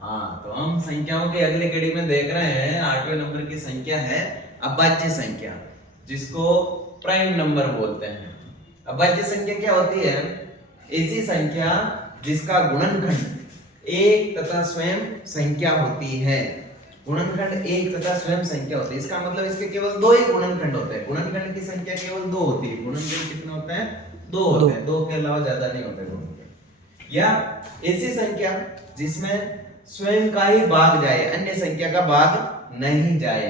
हाँ, तो हम संख्याओं के अगले कड़ी में देख रहे हैं 8वें नंबर की संख्या है अभाज्य संख्या, जिसको प्राइम नंबर बोलते हैं। अभाज्य संख्या क्या होती है? ऐसी संख्या जिसका गुणनखंड एक तथा स्वयं संख्या होती है। गुणनखंड एक तथा स्वयं संख्या होती है, इसका मतलब इसके केवल दो ही गुणनखंड होते हैं। गुणनखंड की संख्या केवल दो होती है। गुणनखंड कितने होते हैं? दो होते हैं, दो के अलावा ज्यादा नहीं होते गुणनखंड। या ऐसी संख्या जिसमें स्वयं का ही भाग जाए, अन्य संख्या का भाग नहीं जाए।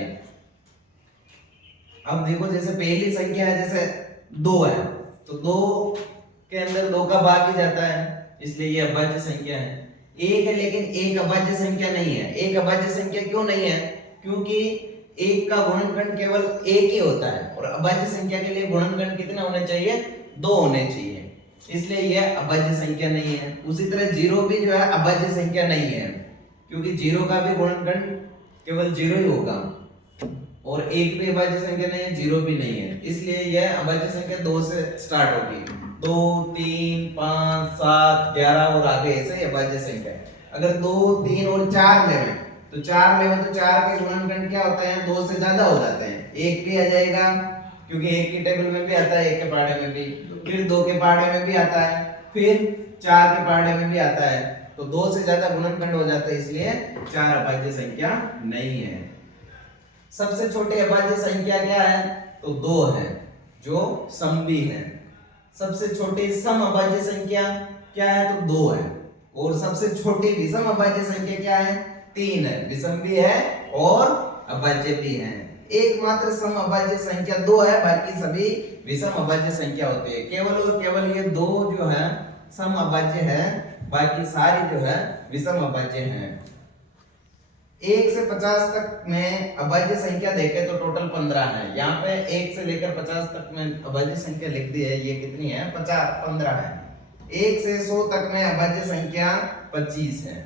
अब देखो, जैसे पहली संख्या है, जैसे 2 है, तो 2 के अंदर 2 का भाग ही जाता है, इसलिए ये अभाज्य संख्या है। 1 है, लेकिन एक अभाज्य संख्या नहीं है। एक अभाज्य संख्या क्यों नहीं है? क्योंकि 1 का गुणनखंड केवल 1 ही होता है, और अभाज्य संख्या के लिए गुणनखंड कितने होने चाहिए? 2 होने चाहिए, इसलिए यह अभाज्य संख्या नहीं है। उसी तरह 0 भी जो है अभाज्य संख्या नहीं है, क्योंकि 0 का भी गुणनखंड केवल 0 ही होगा, और 1 भी अभाज्य संख्या नहीं है, 0 भी नहीं है, इसलिए यह अभाज्य संख्या 2 से स्टार्ट होगी। 2, 3, 5, 7, 11 और आगे ऐसे अभाज्य संख्या है। अगर 2, 3 और 4 लें तो 4 लें तो 4 के गुणनखंड क्या होते हैं? 2 से ज्यादा हो जाते हैं। 1 भी आ जाएगा, क्योंकि 1 की टेबल में भी आता है, 1 के पहाड़े में भी, फिर 2 के पहाड़े में भी आता है, फिर 4 के पहाड़े में भी आता है, तो 2 से ज्यादा गुणनखंड हो जाते हैं, इसलिए 4 अभाज्य संख्या नहीं है। सबसे छोटी अभाज्य संख्या क्या है? तो 2 है, जो सम भी है। सबसे छोटी सम अभाज्य संख्या क्या है? तो 2 है। और सबसे छोटी विषम अभाज्य संख्या क्या है? 3 है, विषम भी है और अभाज्य भी है। एकमात्र सम अभाज्य संख्या 2 है, बाकी सभी विषम अभाज्य संख्या होती है। केवल और केवल ये 2 जो है सम अभाज्य है, बाकी सारी जो है विषम अभाज्य है। 1 से 50 तक में अभाज्य संख्या देखें तो टोटल 15 है। यहाँ पे 1 से लेकर 50 तक में अभाज्य संख्या लिख दी है, ये कितनी है? 15 है। 1 से 100 तक में अभाज्य संख्या 25 है।